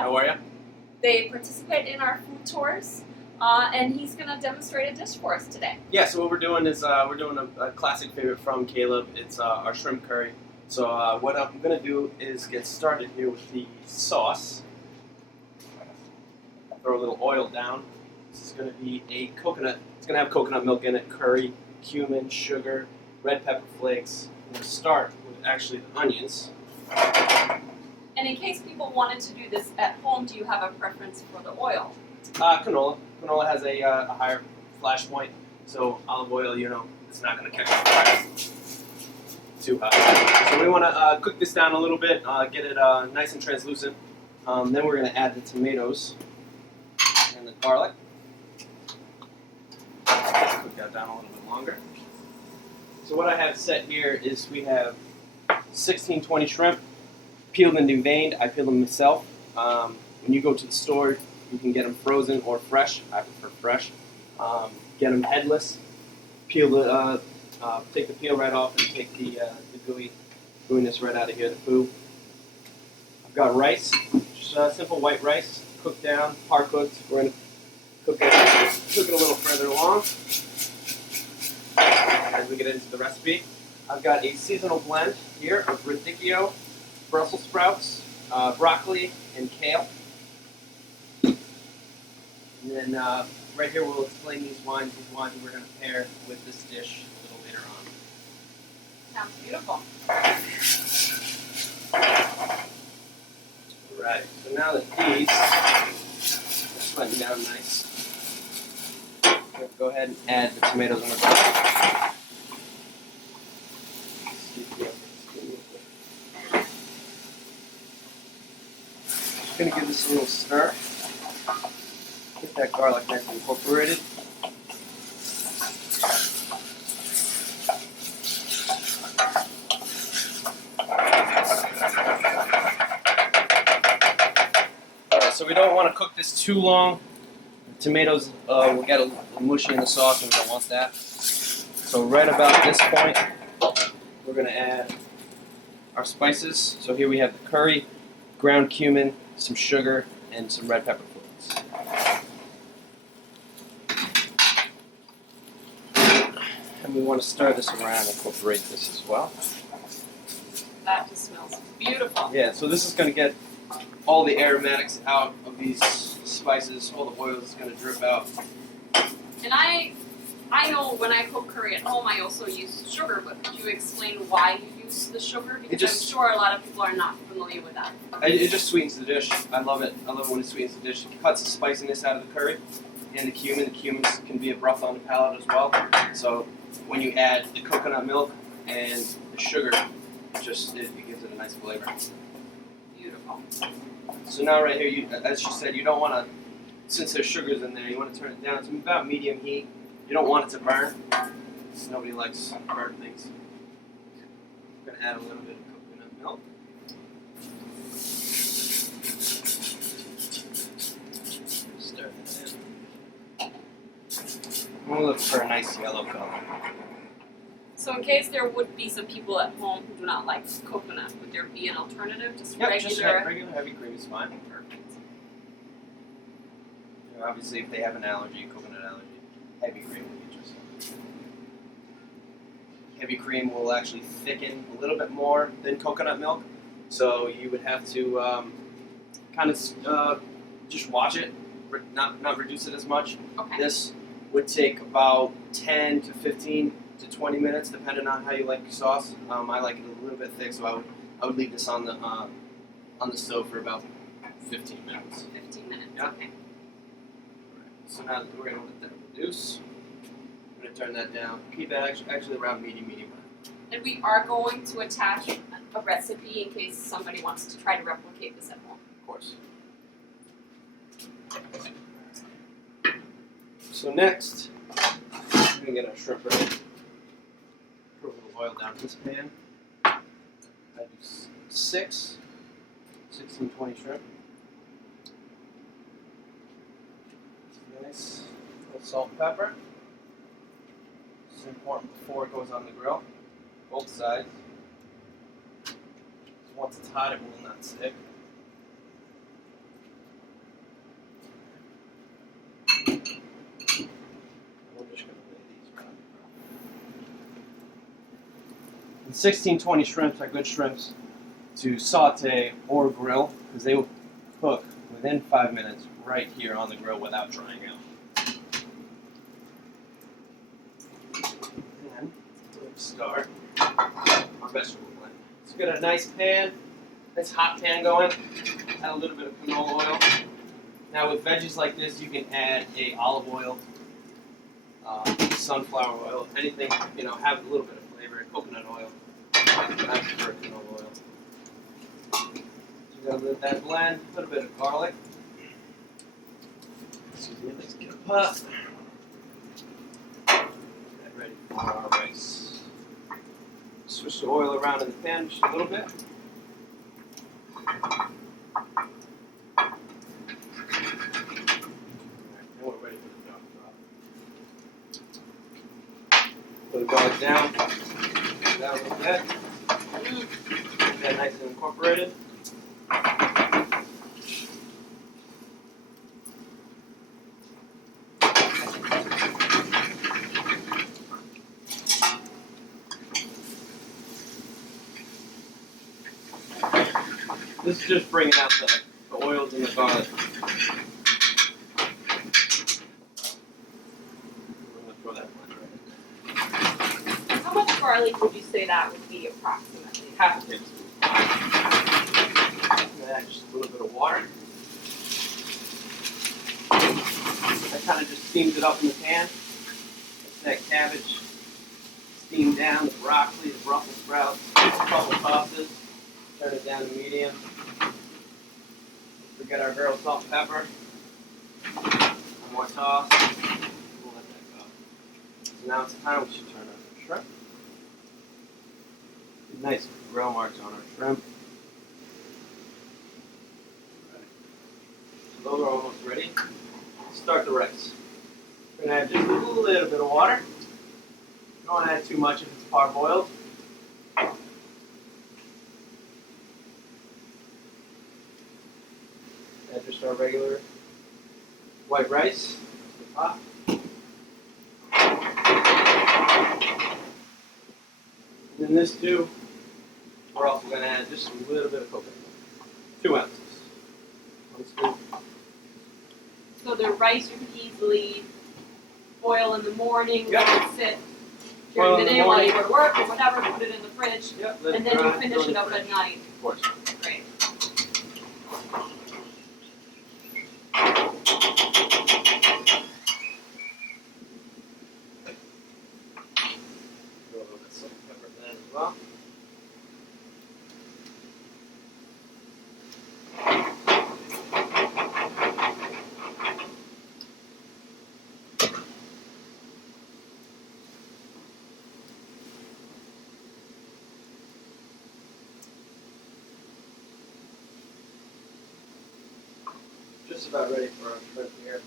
Todd. How are you? They participate in our food tours, and he's going to demonstrate a dish for us today. Yeah, so what we're doing is we're doing a classic favorite from Caleb. It's our shrimp curry. So what I'm going to do is get started here with the sauce. Throw a little oil down. This is going to be a coconut. It's going to have coconut milk in it, curry, cumin, sugar, red pepper flakes. I'm going to start with actually the onions. And in case people wanted to do this at home, do you have a preference for the oil? Canola. Canola has a higher flash point, so olive oil, it's not going to catch on fire too hot. So we want to cook this down a little bit, get it nice and translucent. Then we're going to add the tomatoes and the garlic. Cook that down a little bit longer. So what I have set here is we have 1620 shrimp, peeled and deveined. I peel them myself. When you go to the store, you can get them frozen or fresh. I prefer fresh. Get them headless. Peel the, take the peel right off and take the gooiness right out of here, the poo. I've got rice, just simple white rice, cooked down, par cooked. We're going to cook it a little further along as we get into the recipe. I've got a seasonal blend here of radicchio, Brussels sprouts, broccoli, and kale. And then right here we'll explain these wines we're going to pair with this dish a little later on. Sounds beautiful. Alright, so now that these are sweating down nice, we'll go ahead and add the tomatoes and the garlic. Just going to give this a little stir. Get that garlic nice and incorporated. Alright, so we don't want to cook this too long. The tomatoes will get a little mushy in the sauce and we don't want that. So right about this point, we're going to add our spices. So here we have the curry, ground cumin, some sugar, and some red pepper flakes. And we want to stir this around and incorporate this as well. That just smells beautiful. Yeah, so this is going to get all the aromatics out of these spices. All the oil is going to drip out. And I know when I cook curry at home, I also use sugar, but could you explain why you use the sugar? Because I'm sure a lot of people are not familiar with that. It just sweetens the dish. I love it. I love it when it sweetens the dish. It cuts the spiciness out of the curry. And the cumin. The cumin can be a breath on the palate as well. So when you add the coconut milk and the sugar, it gives it a nice flavor. Beautiful. So now right here, as she said, you don't want to, since there's sugars in there, you want to turn it down to about medium heat. You don't want it to burn. Nobody likes burnt things. I'm going to add a little bit of coconut milk. Stir that in. We'll look for a nice yellow color. So in case there would be some people at home who do not like coconut, would there be an alternative? Just Yep, regular? just regular heavy cream is fine. Perfect. Obviously, if they have an allergy, coconut allergy, heavy cream will be just fine. Heavy cream will actually thicken a little bit more than coconut milk, so you would have to kind of just watch it, not reduce it as much. Okay. This would take about 10 to 15 to 20 minutes, depending on how you like your sauce. I like it a little bit thick, so I would leave this on the stove for about 15 minutes. 15 minutes. Yeah. Okay. So now that we're going to let that reduce, I'm going to turn that down. Keep that actually around medium. And we are going to attach a recipe in case somebody wants to try to replicate this at home. Of course. So next, we're going to get our shrimp ready. Put a little oil down in this pan. I do 1620 shrimp. Nice. A little salt and pepper. It's important before it goes on the grill. Both sides. So once it's hot, it will not stick. The 16-20 shrimps are good shrimps to saute or grill because they will cook within 5 minutes right here on the grill without drying out. And we'll start our vegetable blend. Let's get a nice pan, nice hot pan going. Add a little bit of canola oil. Now with veggies like this, you can add a olive oil, sunflower oil, anything, you know, have a little bit of flavor, coconut oil. I prefer canola oil. So you gotta let that blend, a little bit of garlic. Excuse me, let's get a pot. Get ready for our rice. Switch the oil around in the pan just a little bit. We're ready for the dark drop. Put the garlic down a little bit. Get that nice and incorporated. This is just bringing out the oils and the garlic. How much garlic would you say that would be approximately? Half a tablespoon. Add just a little bit of water. That kind of just steams it up in the pan. That cabbage steam down, the broccoli, the Brussels sprouts, a couple tosses. Turn it down to medium. We got our girl salt and pepper. One more toss. We'll let that go. So now it's time we should turn on our shrimp. Nice grill marks on our shrimp. So those are almost ready. Start the rice. We're going to add just a little bit of water. Don't want to add too much if it's parboiled. Add just our regular white rice to the pot. And then this too, we're also going to add just a little bit of coconut milk. 2 ounces. 1 spoon. So the rice you can easily boil in the morning, Yep. let it sit Boil during in the the day while you morning. go to work or whatever, put it in the fridge, Yep, let it and then you dry, finish throw in it the up fridge. at night. Of course. Great. Throw a little bit of salt and pepper in that as well. Just about ready for our shrimp here.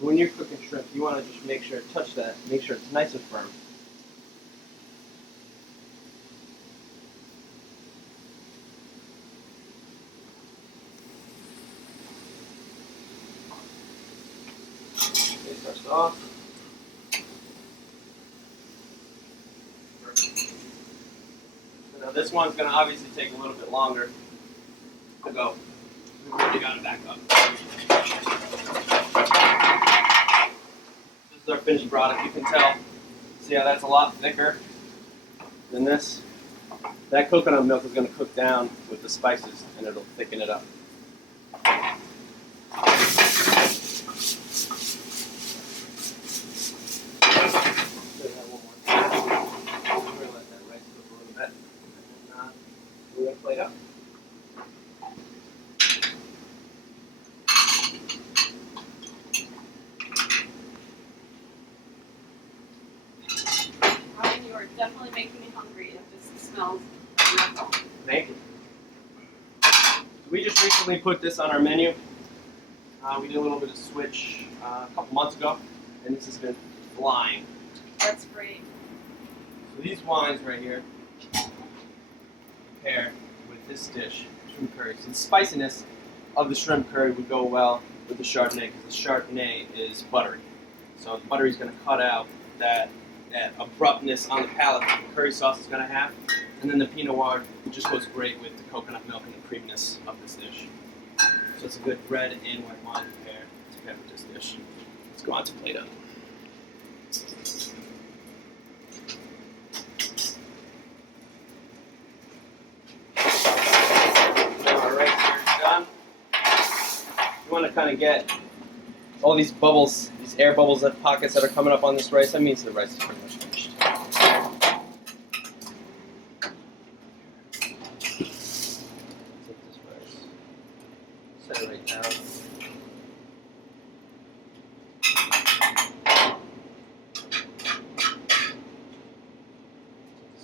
When you're cooking shrimp, you want to just make sure, touch that, make sure it's nice and firm. Taste our sauce. So now this one's going to obviously take a little bit longer to go. We've already got it back up. This is our finished product. You can tell. See how that's a lot thicker than this? That coconut milk is going to cook down with the spices and it'll thicken it up. Plate up. Ryan, you are definitely making me hungry. It just smells wonderful. Thank you. We just recently put this on our menu. We did a little bit of switch a couple months ago, and this has been flying. That's great. So these wines right here pair with this dish, shrimp curry. So the spiciness of the shrimp curry would go well with the Chardonnay because the Chardonnay is buttery. So the buttery is going to cut out that abruptness on the palate that the curry sauce is going to have. And then the Pinot Noir just goes great with the coconut milk and the creaminess of this dish. So it's a good red and white wine pair to pair with this dish. Let's go on to plate up. Alright, we're done. You want to kind of get all these bubbles, these air bubbles, and pockets that are coming up on this rice. That means the rice is pretty much finished. Take this rice, set it right down. Just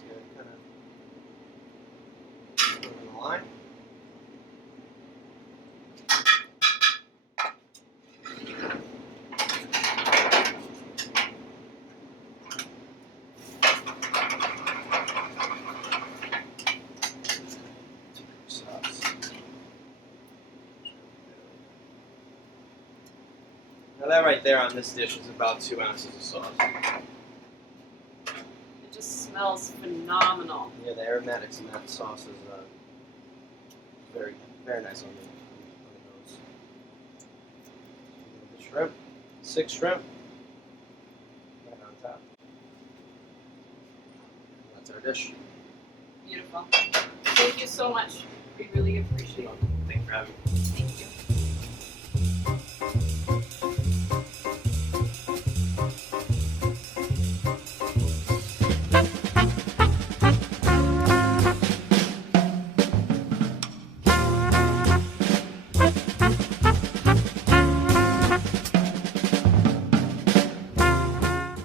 gonna kind of put it in the line. Now that right there on this dish is about 2 ounces of sauce. It just smells phenomenal. Yeah, the aromatics in that sauce is very, very nice on the nose. The shrimp, 6 shrimp, right on top. That's our dish. Beautiful. Thank you so much. We really appreciate it. Thank you for having me. Thank you.